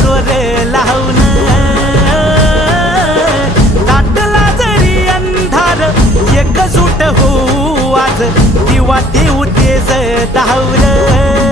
चोर लावून दाटला जरी अंधार एकजूट होऊ आज दिवा देऊ तेज धावलं